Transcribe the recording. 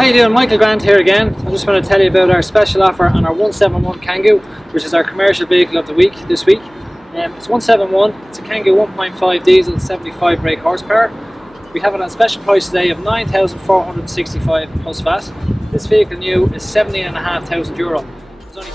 How you doing? Michael Grant here again. I just want to tell you about our special offer on our 171 Kangoo, which is our commercial vehicle of the week this week. It's 171, it's a Kangoo 1.5 diesel, 75 brake horsepower. We have it on special price today of 9,465 plus VAT. This vehicle new is €17,500. There's only